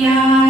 yeah.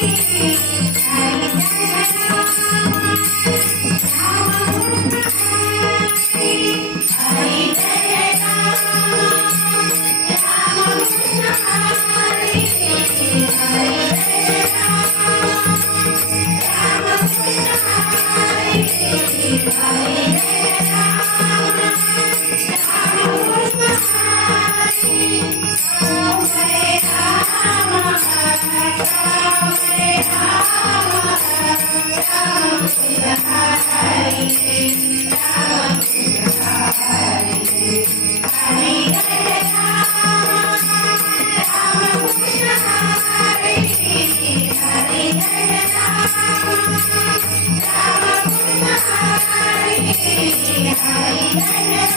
Música Hare